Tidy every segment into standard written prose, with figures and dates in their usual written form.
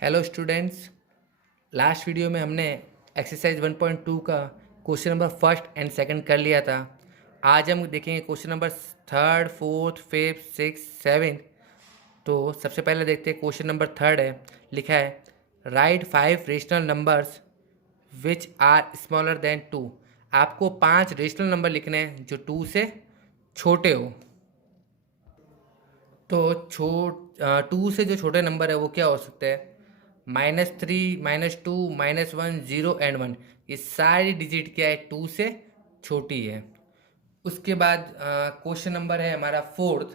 Hello students. Last video में हमने exercise 1.2 का question number first and second कर लिया था। आज हम देखेंगे question number third, fourth, fifth, six, seven. तो सबसे पहले देखते हैं क्वेश्चन नंबर थर्ड है। लिखा है write 5 rational numbers which are smaller than 2। आपको 5 रेशनल नंबर लिखने हैं जो 2 से छोटे हो। तो 2 से जो छोटे नंबर है वो क्या हो सकते हैं? -3, -2, -1, 0 एंड 1। ये सारी डिजिट क्या है? 2 से छोटी है। उसके बाद क्वेश्चन नंबर है हमारा फोर्थ।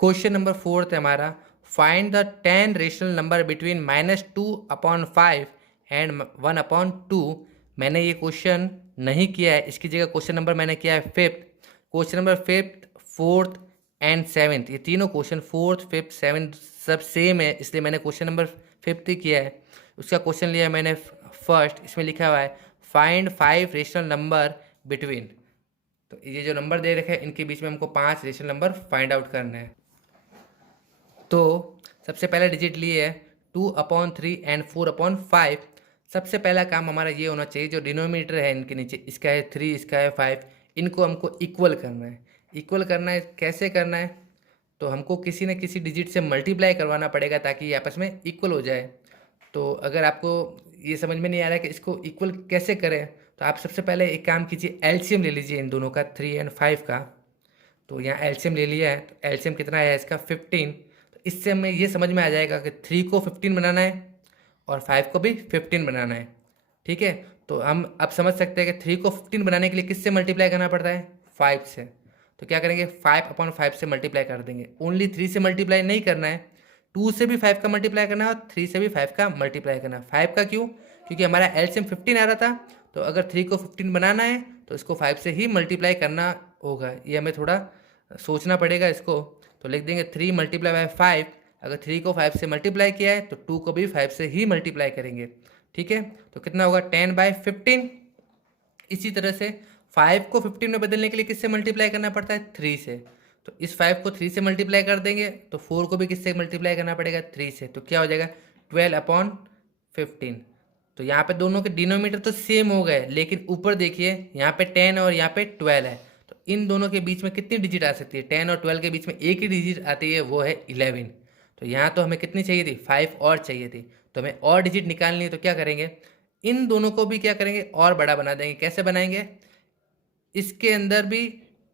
क्वेश्चन नंबर फोर्थ है हमारा find the 10 rational number between -2/5 and 1/2। मैंने ये क्वेश्चन नहीं किया है, इसकी जगह क्वेश्चन नंबर मैंने किया है fifth. Question number fifth, fourth and seventh, ये तीनों क्वेश्चन फोर्थ, फिफ्थ, सेवेंथ सब सेम है, इसलिए मैंने क्वेश्चन नंबर फिफ्थ ही किया है। उसका क्वेश्चन लिया है मैंने फर्स्ट। इसमें लिखा हुआ है फाइंड 5 रेशनल नंबर बिटवीन। तो ये जो नंबर दे रखे हैं इनके बीच में हमको 5 रेशनल नंबर फाइंड आउट करना है। तो सबसे पहला डिजिट लिए है 2/3 एंड 4/5। सबसे पहला काम हमारा ये होना चाहिए, जो डिनोमिनेटर है इनके नीचे, इसका है 3, इसका है 5, इनको हमको इक्वल करना है। इक्वल करना है, कैसे करना है? तो हमको किसी न किसी डिजिट से मल्टीप्लाई करवाना पड़ेगा ताकि ये आपस में इक्वल हो जाए। तो अगर आपको ये समझ में नहीं आ रहा है कि इसको इक्वल कैसे करें, तो आप सबसे पहले एक काम कीजिए, एलसीएम ले लीजिए इन दोनों का, 3 एंड 5 का। तो यहाँ एलसीएम ले लिया है, तो एलसीएम कितना है इसका? 15। तो इससे हमें ये समझ में आ जाएगा कि 3 को 15 बनाना है और 5 को भी 15 बनाना है। ठीक है, तो हम अब समझ सकते हैं कि 3 को 15 बनाने के लिए किससे मल्टीप्लाई करना पड़ता है? 5 से। तो क्या करेंगे? 5/5 से मल्टीप्लाई कर देंगे। ओनली 3 से मल्टीप्लाई नहीं करना है, 2 से भी 5 का मल्टीप्लाई करना है और 3 से भी 5 का मल्टीप्लाई करना है। 5 का क्यों? क्योंकि हमारा एलसीएम 15 आ रहा था, तो अगर 3 को 15 बनाना है तो इसको 5 से ही मल्टीप्लाई करना होगा। ये हमें थोड़ा सोचना पड़ेगा इसको। तो लिख देंगे 3 मल्टीप्लाई बाय 5। अगर 3 को 5 से मल्टीप्लाई किया है तो 2 को भी 5 से ही मल्टीप्लाई करेंगे। ठीक है, तो कितना होगा? 10/15। इसी तरह से 5 को 15 में बदलने के लिए किससे मल्टीप्लाई करना पड़ता है? 3 से। तो इस 5 को 3 से मल्टीप्लाई कर देंगे तो 4 को भी किससे मल्टीप्लाई करना पड़ेगा? 3 से। तो क्या हो जाएगा? 12/15। तो यहाँ पे दोनों के डिनोमीटर तो सेम हो गए, लेकिन ऊपर देखिए यहाँ पे 10 और यहाँ पे 12 है। तो इन दोनों के बीच में कितनी डिजिट आ सकती है? 10 और 12 के बीच में एक ही डिजिट आती है, वो है 11। तो यहाँ तो हमें कितनी चाहिए थी? 5 और चाहिए थी। तो हमें और डिजिट निकालनी है, तो क्या करेंगे? इन दोनों को भी क्या करेंगे? और बड़ा बना देंगे। कैसे बनाएंगे? इसके अंदर भी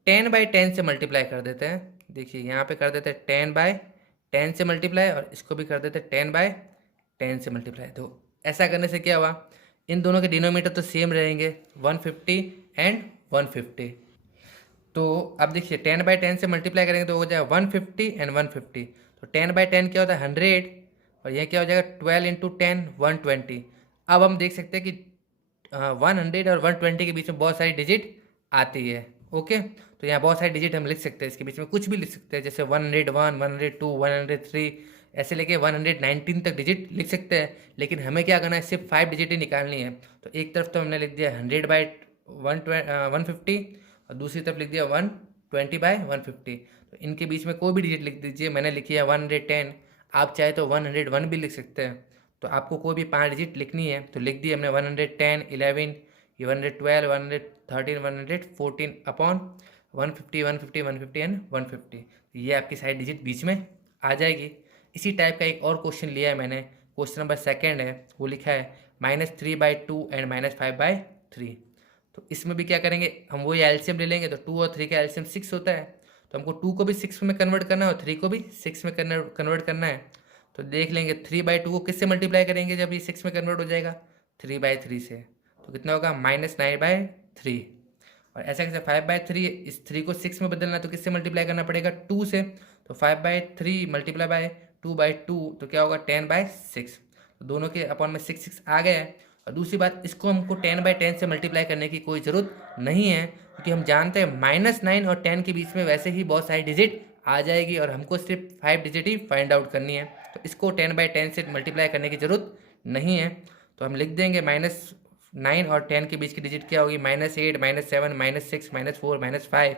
10/10 से मल्टीप्लाई कर देते हैं। देखिए यहाँ पे कर देते हैं 10/10 से मल्टीप्लाई, और इसको भी कर देते हैं 10/10 से मल्टीप्लाई। तो ऐसा करने से क्या हुआ? इन दोनों के डिनोमीटर तो सेम रहेंगे, 150 एंड 150। तो अब देखिए 10/10 से मल्टीप्लाई करेंगे तो हो जाएगा 150 एंड 150। तो 10/10 क्या होता है? 100। और यह क्या हो जाएगा? 12 × 10, 120। अब हम देख सकते हैं कि 100 और 120 के बीच में बहुत सारी डिजिट आती है। ओके, तो यहाँ बहुत सारी डिजिट हम लिख सकते हैं, इसके बीच में कुछ भी लिख सकते हैं, जैसे 101, 102, 103, ऐसे लेके 119 तक डिजिट लिख सकते हैं। लेकिन हमें क्या करना है? सिर्फ 5 डिजिट ही निकालनी है। तो एक तरफ तो हमने लिख दिया 100/150 और दूसरी तरफ लिख दिया 120/150। तो इनके बीच में कोई भी डिजिट लिख दीजिए। मैंने लिखी है 110। आप चाहे तो 101 भी लिख सकते हैं। तो आपको कोई भी 5 डिजिट लिखनी है तो लिख दी हमने 110, 11, 112, 113, 114 अपॉन 150, 150, 150 एंड 150। ये आपकी सारी डिजिट बीच में आ जाएगी। इसी टाइप का एक और क्वेश्चन लिया है मैंने, क्वेश्चन नंबर सेकेंड है। वो लिखा है -3/2 एंड -5/3। तो इसमें भी क्या करेंगे? हम वही एलसीएम ले लेंगे। तो 2 और 3 का एलसीएम 6 होता है, तो हमको 2 को भी 6 में कन्वर्ट करना है और 3 को भी 6 में कन्वर्ट करना है। तो देख लेंगे 3/2 को किससे मल्टीप्लाई करेंगे जब ये 6 में कन्वर्ट हो जाएगा? 3/3 से। तो कितना होगा? -9/3। और ऐसा कैसे? 5/3, इस 3 को 6 में बदलना है तो किससे मल्टीप्लाई करना पड़ेगा? 2 से। तो 5/3 मल्टीप्लाई बाय 2/2, तो क्या होगा? 10/6। तो दोनों के अपॉन में 6 आ गया है। और दूसरी बात, इसको हमको 10/10 से मल्टीप्लाई करने की कोई ज़रूरत नहीं है, क्योंकि हम जानते हैं -9 और 10 के बीच में वैसे ही बहुत सारी डिजिट आ जाएगी और हमको सिर्फ 5 डिजिट ही फाइंड आउट करनी है। तो इसको 10/10 से मल्टीप्लाई करने की ज़रूरत नहीं है। तो हम लिख देंगे -9 और 10 के बीच की डिजिट क्या होगी? -8, -7, -6, -4, -5,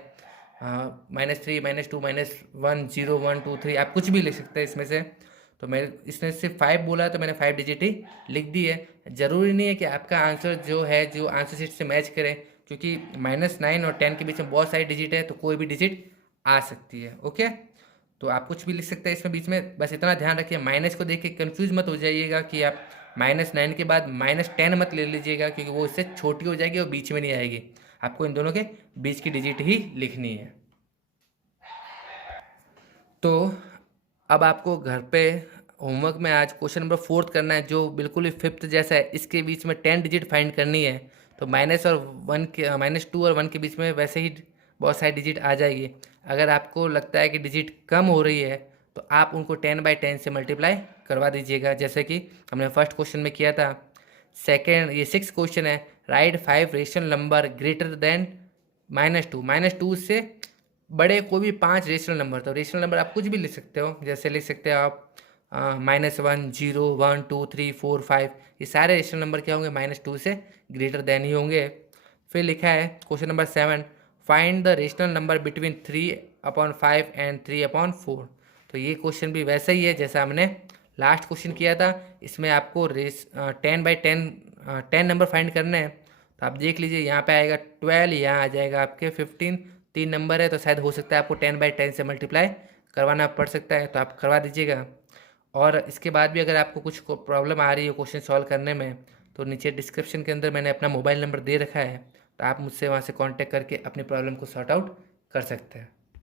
-3, -2, -1, 0, 1, 2, 3, आप कुछ भी लिख सकते हैं इसमें से। तो मैं इसने सिर्फ 5 बोला है तो मैंने 5 डिजिट ही लिख दी है। ज़रूरी नहीं है कि आपका आंसर जो है जो आंसर शीट से मैच करे, क्योंकि -9 और 10 के बीच में बहुत सारी डिजिट है, तो कोई भी डिजिट आ सकती है। ओके, तो आप कुछ भी लिख सकते हैं इसमें बीच में, बस इतना ध्यान रखिए माइनस को देख के कन्फ्यूज मत हो जाइएगा कि आप -9 के बाद -10 मत ले लीजिएगा, क्योंकि वो इससे छोटी हो जाएगी और बीच में नहीं आएगी। आपको इन दोनों के बीच की डिजिट ही लिखनी है। तो अब आपको घर पे होमवर्क में आज क्वेश्चन नंबर 4 करना है, जो बिल्कुल ही 5th जैसा है। इसके बीच में 10 डिजिट फाइंड करनी है। तो -2 और 1 के बीच में वैसे ही बहुत सारी डिजिट आ जाएगी। अगर आपको लगता है कि डिजिट कम हो रही है तो आप उनको 10/10 से मल्टीप्लाई करवा दीजिएगा, जैसे कि हमने फर्स्ट क्वेश्चन में किया था। सेकेंड, ये 6th क्वेश्चन है, write 5 rational number greater than -2। -2 से बड़े कोई भी 5 रेशनल नंबर। तो रेशनल नंबर आप कुछ भी लिख सकते हो, जैसे लिख सकते हो आप -1, 0, 1, 2, 3, 4, 5। ये सारे रेशनल नंबर क्या होंगे, -2 से ग्रेटर देन ही होंगे। फिर लिखा है question number 7, find the rational number between 3/5 and 3/4। तो ये क्वेश्चन भी वैसा ही है जैसा हमने लास्ट क्वेश्चन किया था। इसमें आपको 10 नंबर फाइंड करने हैं। तो आप देख लीजिए, यहाँ पे आएगा 12, यहाँ आ जाएगा आपके 15। 3 नंबर है तो शायद हो सकता है आपको 10/10 से मल्टीप्लाई करवाना पड़ सकता है, तो आप करवा दीजिएगा। और इसके बाद भी अगर आपको कुछ प्रॉब्लम आ रही है क्वेश्चन सॉल्व करने में, तो नीचे डिस्क्रिप्शन के अंदर मैंने अपना मोबाइल नंबर दे रखा है, तो आप मुझसे वहाँ से कांटेक्ट करके अपनी प्रॉब्लम को सॉर्ट आउट कर सकते हैं।